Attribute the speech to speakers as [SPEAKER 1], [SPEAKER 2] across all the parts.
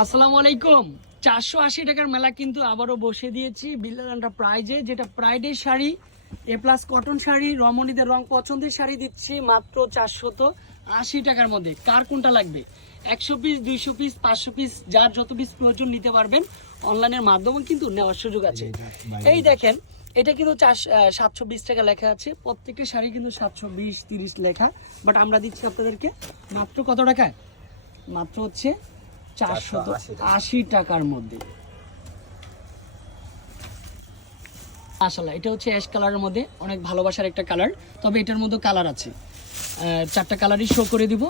[SPEAKER 1] আসসালামু আলাইকুম। চারশো আশি টাকার মেলা কিন্তু আবারও বসে দিয়েছি বিল্লালটা প্রাইজে যেটা প্রাইডের sari A plus cotton sari রমণীদের রং পছন্দের শাড়ি দিচ্ছি মাত্র চারশো তো আশি টাকার মধ্যে। কার কোনটা লাগবে? একশো পিস দুইশো পিস পাঁচশো পিস যার যত পিস প্রয়োজন নিতে পারবেন। অনলাইনের মাধ্যমে কিন্তু নেওয়ার সুযোগ আছে। এই দেখেন এটা কিন্তু সাতশো বিশ টাকা লেখা আছে। প্রত্যেকটা শাড়ি কিন্তু সাতশো বিশ তিরিশ লেখা। বাট আমরা দিচ্ছি আপনাদেরকে মাত্র কত টাকায়? মাত্র হচ্ছে চারশো আশি টাকার মধ্যে। আসলে এটা হচ্ছে অ্যাশ কালারের মধ্যে অনেক ভালোবাসার একটা কালার তবে এটার মধ্যে কালার আছে। চারটা কালারই শো করে দিব।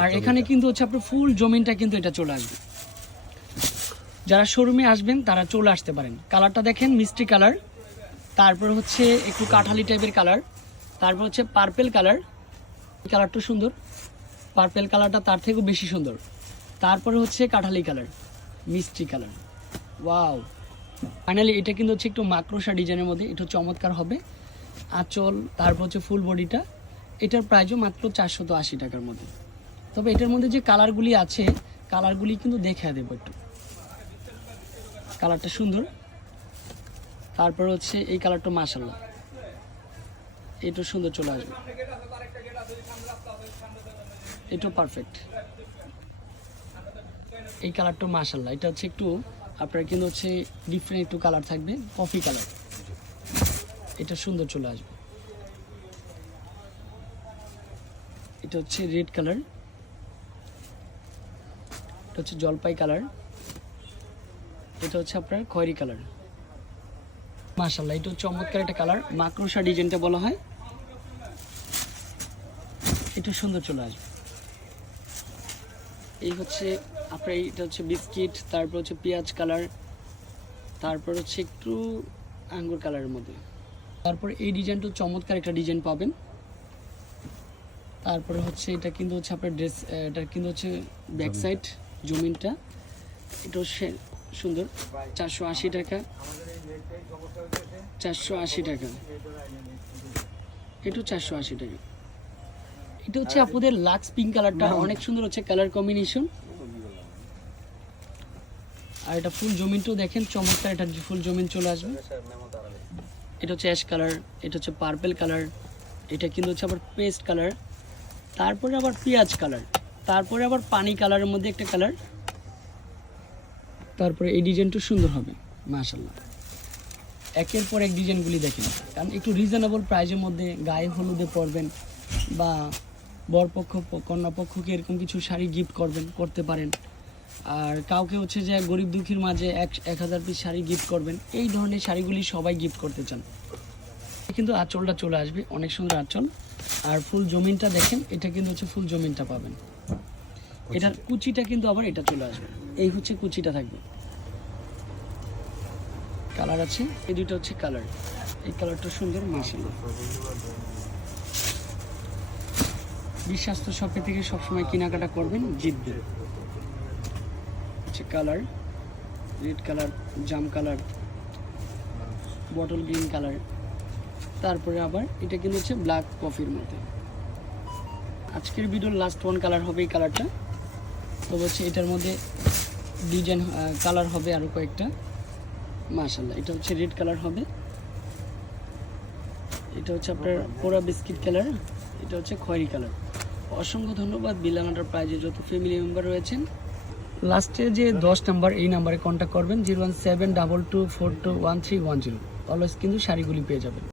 [SPEAKER 1] আর এখানে কিন্তু হচ্ছে আপনার ফুল জমিনটা কিন্তু এটা চলে আসবে। যারা শোরুমে আসবেন তারা চলে আসতে পারেন। কালারটা দেখেন মিষ্টি কালার। তারপর হচ্ছে একটু কাঠালি টাইপের কালার। তারপর হচ্ছে পার্পেল কালার। কালারটা সুন্দর। পার্পেল কালারটা তার থেকেও বেশি সুন্দর। তারপরে হচ্ছে কাঠালি কালার, মিষ্টি কালার। ওয়াও। ফাইনালি এটা কিন্তু হচ্ছে একটু মাকড়সা ডিজাইনের মধ্যে, এটা চমৎকার হবে। আঁচল, তারপর হচ্ছে ফুল বডিটা, এটার প্রাইসও মাত্র চারশত আশি টাকার মধ্যে। তবে এটার মধ্যে যে কালারগুলি আছে, কালারগুলি কিন্তু দেখে দেবো একটু। কালারটা সুন্দর। তারপর হচ্ছে এই কালারটা মাসাল্লাহ এটা সুন্দর চলে আসবে। এটাও পারফেক্ট এই কালারটা মাশাল্লাহ এটা হচ্ছে একটু, আপনার কিন্তু হচ্ছে ডিফারেন্ট একটু কালার থাকবে কফি কালার এটা সুন্দর চলে আসবে। এটা হচ্ছে রেড কালার এটা হচ্ছে জলপাই কালার এটা হচ্ছে আপনার খয়েরি কালার মাশাল্লাহ এটা হচ্ছে চমৎকার একটা কালার মাকড়সা ডিজাইনটা বলা হয়। এটা সুন্দর চলে আসবে। এই হচ্ছে আপনার এইটা হচ্ছে বিস্কিট তারপর হচ্ছে পেঁয়াজ কালার তারপর হচ্ছে একটু আঙ্গুর কালারের মধ্যে। তারপর এই ডিজাইনটা চমৎকার একটা ডিজাইন পাবেন। তারপরে হচ্ছে এটা কিন্তু হচ্ছে আপনার ড্রেস এটা কিন্তু হচ্ছে ব্যাক সাইড জমিনটা। এটা হচ্ছে সুন্দর। চারশো আশি টাকা। চারশো আশি টাকা। এটাও চারশো আশি টাকা। এটা হচ্ছে আপনাদের লাক্স পিঙ্ক কালারটা অনেক সুন্দর হচ্ছে কালার কম্বিনেশন আর এটা ফুল জমিনটাও দেখেন, চমৎকার এটা ফুল জমিন চলে আসবে। এটা হচ্ছে অ্যাশ কালার এটা হচ্ছে পার্পেল কালার এটা কিন্তু হচ্ছে আবার পেস্ট কালার তারপরে আবার পেঁয়াজ কালার তারপরে আবার পানি কালারের মধ্যে একটা কালার তারপরে এই ডিজাইনটা সুন্দর হবে মাশাল্লাহ একের পর এক ডিজাইনগুলি দেখেন, কারণ একটু রিজনেবল প্রাইজের মধ্যে গায়ে হলুদে পরবেন বা বরপক্ষ, কন্যাপক্ষকে এরকম কিছু শাড়ি গিফট করবেন, করতে পারেন। আর কাউকে হচ্ছে যে গরিব দুঃখীর মাঝে এক এক হাজার পিস শাড়ি গিফট করবেন এই ধরনের শাড়িগুলি সবাই গিফট করতে চান। কিন্তু আঁচলটা চলে আসবে অনেক সুন্দর আঁচল। আর ফুল জমিনটা দেখেন এটা কিন্তু হচ্ছে ফুল জমিনটা পাবেন। এটার কুচিটা কিন্তু আবার এটা চলে আসবে। এই হচ্ছে কুচিটা থাকবে। কালার আছে এই দুইটা হচ্ছে কালার। এই কালারটা সুন্দর মাসাল্লাহ বিশ্বাস্ত শপে থেকে সবসময় কেনাকাটা করবেন জিতবেন হচ্ছে কালার, রেড কালার, জাম কালার, বটল গ্রিন কালার। তারপরে আবার এটা কিন্তু হচ্ছে ব্ল্যাক কফির মধ্যে। আজকের ভিডিওর লাস্ট ওয়ান কালার হবে এই কালারটা তবে হচ্ছে এটার মধ্যে ডিজাইন কালার হবে আরও কয়েকটা। মাশাল্লাহ এটা হচ্ছে রেড কালার হবে। এটা হচ্ছে আপনার পোড়া বিস্কিট কালার এটা হচ্ছে খয়েরি কালার অসংখ্য ধন্যবাদ বিলানাটার প্রাইজে যত ফ্যামিলি মেম্বার রয়েছেন। লাস্টে যে দশ নাম্বার এই নাম্বারে কন্ট্যাক্ট করবেন zero one seven double two four two one three one zero always কিন্তু শাড়িগুলি পেয়ে যাবেন।